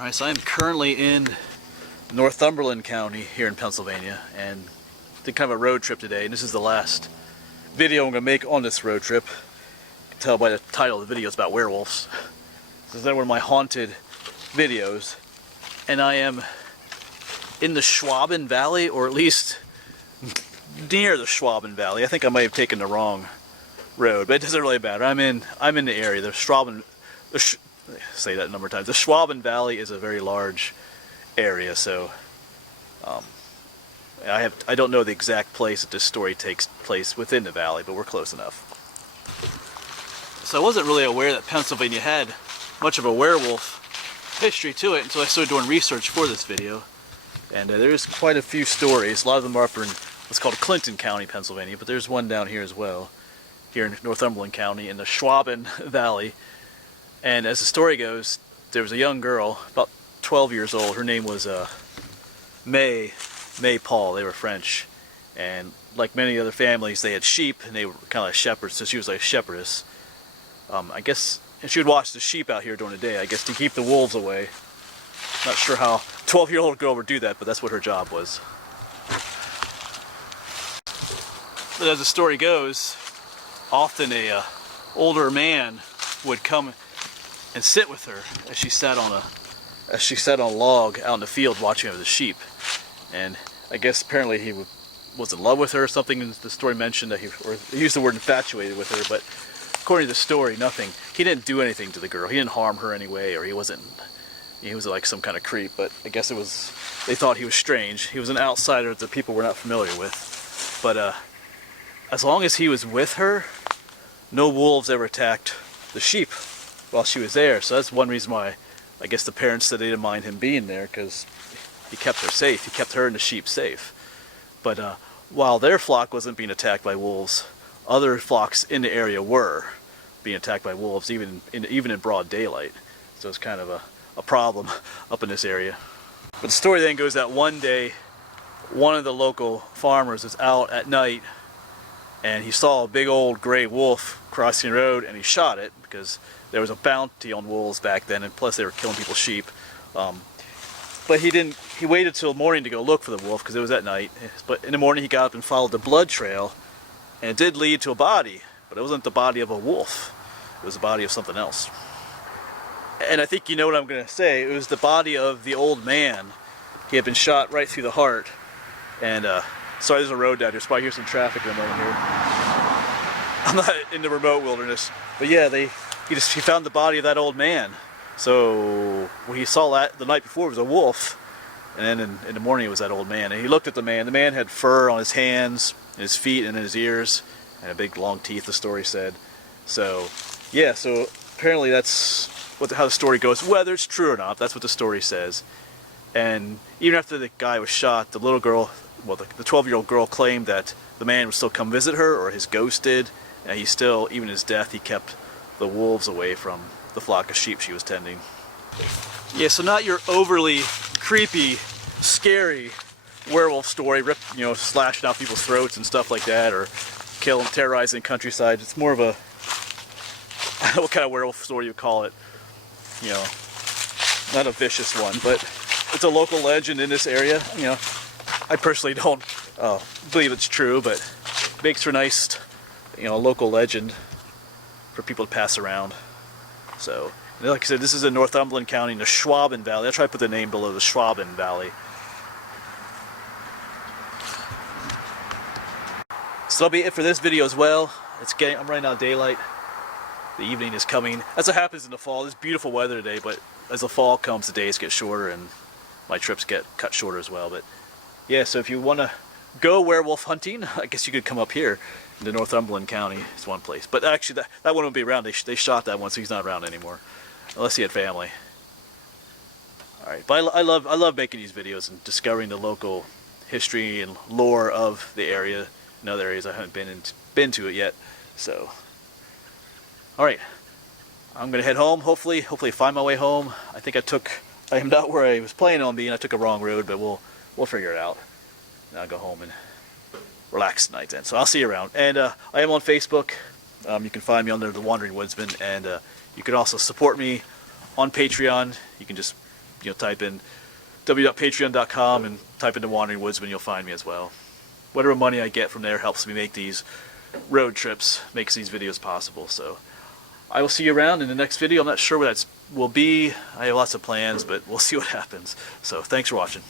Alright, so I'm currently in Northumberland County here in Pennsylvania, and did kind of a road trip today, and this is the last video I'm going to make on this road trip. You can tell by the title of the video it's about werewolves. This is one of my haunted videos, and I am in the Schwaben Valley, or at least near the Schwaben Valley. I think I might have taken the wrong road, but it doesn't really matter. I'm in the area. The Schwaben, say that a number of times. The Schwaben Valley is a very large area, so I don't know the exact place that this story takes place within the valley, but we're close enough. So I wasn't really aware that Pennsylvania had much of a werewolf history to it until I started doing research for this video. And there's quite a few stories. A lot of them are up in what's called Clinton County, Pennsylvania, but there's one down here as well, here in Northumberland County in the Schwaben Valley. And as the story goes, there was a young girl, about 12 years old. Her name was May Paul. They were French. And like many other families, they had sheep, and they were kind of like shepherds, so she was like a shepherdess. I guess, and she would watch the sheep out here during the day, I guess, to keep the wolves away. Not sure how a 12-year-old girl would do that, but that's what her job was. But as the story goes, often a older man would come and sit with her as she sat on a log out in the field watching over the sheep. And I guess apparently he was in love with her or something. The story mentioned that he used the word infatuated with her, but according to the story, nothing. He didn't do anything to the girl. He didn't harm her anyway, or he was like some kind of creep, but I guess they thought he was strange. He was an outsider that people were not familiar with. But as long as he was with her, no wolves ever attacked the sheep while she was there. So that's one reason why I guess the parents said they didn't mind him being there, because he kept her safe. He kept her and the sheep safe. But while their flock wasn't being attacked by wolves, other flocks in the area were being attacked by wolves, even in broad daylight. So it's kind of a problem up in this area. But the story then goes that one day, one of the local farmers was out at night, and he saw a big old gray wolf crossing the road, and he shot it because there was a bounty on wolves back then, and plus they were killing people's sheep. But he waited till morning to go look for the wolf because it was at night. But in the morning he got up and followed the blood trail, and it did lead to a body, but it wasn't the body of a wolf. It was the body of something else. And I think you know what I'm going to say. It was the body of the old man. He had been shot right through the heart. And sorry, there's a road down here. So probably hear some traffic in a moment here. I'm not in the remote wilderness, but yeah, he found the body of that old man. So when he saw that the night before, it was a wolf, and then in the morning it was that old man. And he looked at the man. The man had fur on his hands, and his feet, and in his ears, and a big long teeth, the story said. So yeah, so apparently that's how the story goes. Whether it's true or not, that's what the story says. And even after the guy was shot, the little girl, well, the 12-year-old girl claimed that the man would still come visit her, or his ghost did, and he still, even in his death, he kept the wolves away from the flock of sheep she was tending. Yeah, so not your overly creepy, scary werewolf story, slashing out people's throats and stuff like that, or killing, terrorizing the countryside. It's more of a, I don't know what kind of werewolf story you call it. Not a vicious one, but it's a local legend in this area. I personally don't believe it's true, but it makes for a nice, local legend for people to pass around. So, like I said, this is in Northumberland County in the Schwaben Valley. I'll try to put the name below, the Schwaben Valley. So that'll be it for this video as well. I'm running out of daylight. The evening is coming. That's what happens in the fall. There's beautiful weather today, but as the fall comes, the days get shorter and my trips get cut shorter as well. But yeah, so if you want to go werewolf hunting, I guess you could come up here into Northumberland County. It's one place. But actually, that one won't be around. They shot that one, so he's not around anymore, unless he had family. All right, but I love making these videos and discovering the local history and lore of the area. In other areas I haven't been to it yet. So, all right, I'm gonna head home. Hopefully find my way home. I think I am not where I was planning on being. I took a wrong road, but we'll figure it out. And I'll go home and relax tonight then. So I'll see you around. And I am on Facebook. You can find me under The Wandering Woodsman, and you can also support me on Patreon. You can just type in www.patreon.com and type into Wandering Woodsman, you'll find me as well. Whatever money I get from there helps me make these road trips, makes these videos possible. So I will see you around in the next video. I'm not sure what that will be. I have lots of plans, but we'll see what happens. So thanks for watching.